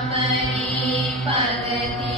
अपनी पगति